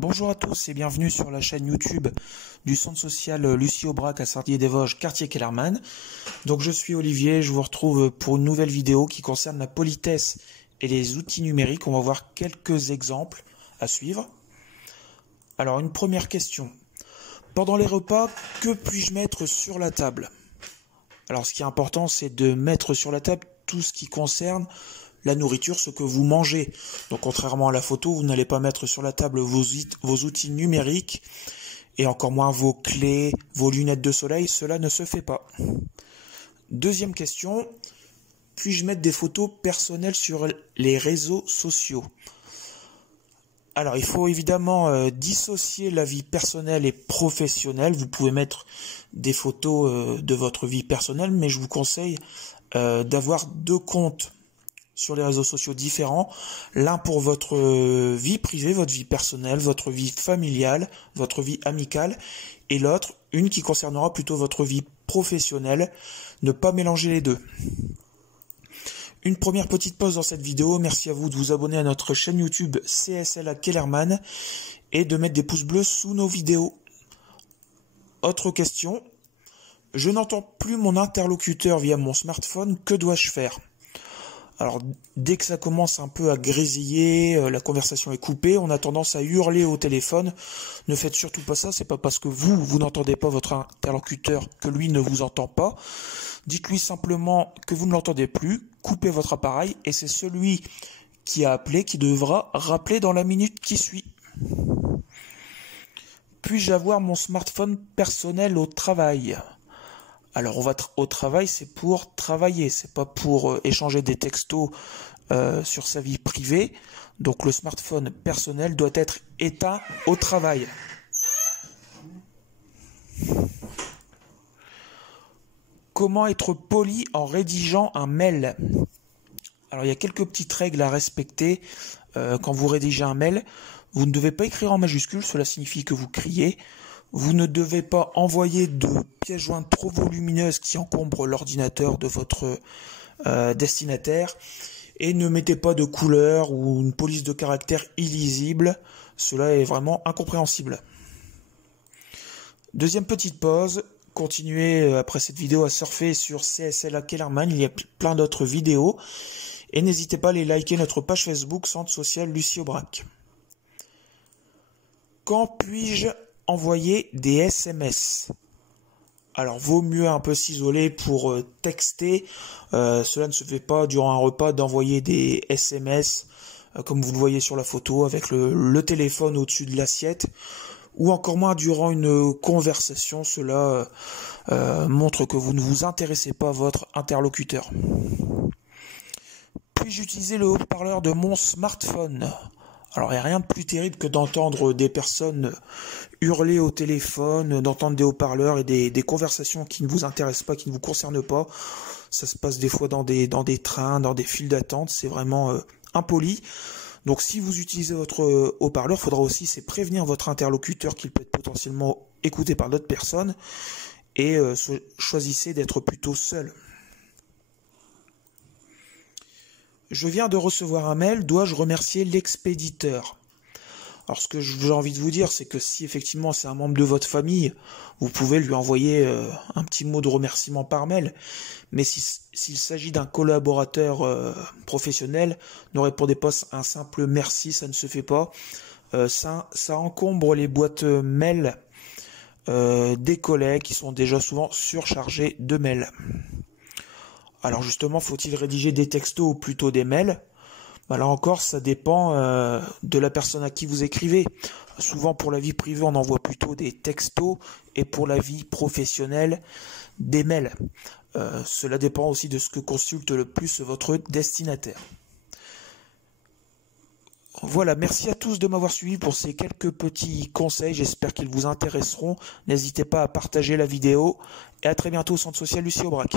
Bonjour à tous et bienvenue sur la chaîne YouTube du centre social Lucie Aubrac à Saint-Dié-des-Vosges, quartier Kellermann. Donc je suis Olivier, je vous retrouve pour une nouvelle vidéo qui concerne la politesse et les outils numériques. On va voir quelques exemples à suivre. Alors une première question. Pendant les repas, que puis-je mettre sur la table? Alors ce qui est important, c'est de mettre sur la table tout ce qui concerne la nourriture, ce que vous mangez. Donc contrairement à la photo, vous n'allez pas mettre sur la table vos outils numériques et encore moins vos clés, vos lunettes de soleil, cela ne se fait pas. Deuxième question, puis-je mettre des photos personnelles sur les réseaux sociaux? Alors il faut évidemment dissocier la vie personnelle et professionnelle. Vous pouvez mettre des photos de votre vie personnelle, mais je vous conseille d'avoir deux comptes sur les réseaux sociaux différents, l'un pour votre vie privée, votre vie personnelle, votre vie familiale, votre vie amicale, et l'autre, une qui concernera plutôt votre vie professionnelle. Ne pas mélanger les deux. Une première petite pause dans cette vidéo. Merci à vous de vous abonner à notre chaîne YouTube CSL à Kellermann et de mettre des pouces bleus sous nos vidéos. Autre question. Je n'entends plus mon interlocuteur via mon smartphone. Que dois-je faire? Alors, dès que ça commence un peu à grésiller, la conversation est coupée, on a tendance à hurler au téléphone. Ne faites surtout pas ça, c'est pas parce que vous n'entendez pas votre interlocuteur que lui ne vous entend pas. Dites-lui simplement que vous ne l'entendez plus, coupez votre appareil et c'est celui qui a appelé qui devra rappeler dans la minute qui suit. Puis-je avoir mon smartphone personnel au travail? Alors on va au travail, c'est pour travailler, c'est pas pour échanger des textos sur sa vie privée. Donc le smartphone personnel doit être éteint au travail. Comment être poli en rédigeant un mail? Alors il y a quelques petites règles à respecter quand vous rédigez un mail. Vous ne devez pas écrire en majuscule, cela signifie que vous criez. Vous ne devez pas envoyer de pièces jointes trop volumineuses qui encombrent l'ordinateur de votre destinataire. Et ne mettez pas de couleurs ou une police de caractère illisible. Cela est vraiment incompréhensible. Deuxième petite pause. Continuez après cette vidéo à surfer sur CSL à Kellermann. Il y a plein d'autres vidéos. Et n'hésitez pas à aller liker notre page Facebook Centre Social Lucie Aubrac. Quand puis-je envoyer des SMS? Alors vaut mieux un peu s'isoler pour texter. Cela ne se fait pas durant un repas d'envoyer des SMS comme vous le voyez sur la photo avec le téléphone au-dessus de l'assiette, ou encore moins durant une conversation. Cela montre que vous ne vous intéressez pas à votre interlocuteur. Puis-je utiliser le haut-parleur de mon smartphone? Alors, il n'y a rien de plus terrible que d'entendre des personnes hurler au téléphone, d'entendre des haut-parleurs et des conversations qui ne vous intéressent pas, qui ne vous concernent pas. Ça se passe des fois dans des trains, dans des files d'attente. C'est vraiment impoli. Donc, si vous utilisez votre haut-parleur, il faudra aussi prévenir votre interlocuteur qu'il peut être potentiellement écouté par d'autres personnes. Et choisissez d'être plutôt seul. Je viens de recevoir un mail, dois-je remercier l'expéditeur? Alors ce que j'ai envie de vous dire, c'est que si effectivement c'est un membre de votre famille, vous pouvez lui envoyer un petit mot de remerciement par mail. Mais s'il s'agit d'un collaborateur professionnel, ne répondez pas un simple merci, ça ne se fait pas. Ça encombre les boîtes mail des collègues qui sont déjà souvent surchargés de mails. Alors justement, faut-il rédiger des textos ou plutôt des mails? Là encore, ça dépend de la personne à qui vous écrivez. Souvent pour la vie privée, on envoie plutôt des textos et pour la vie professionnelle, des mails. Cela dépend aussi de ce que consulte le plus votre destinataire. Voilà, merci à tous de m'avoir suivi pour ces quelques petits conseils. J'espère qu'ils vous intéresseront. N'hésitez pas à partager la vidéo et à très bientôt au Centre Social Lucie Aubrac.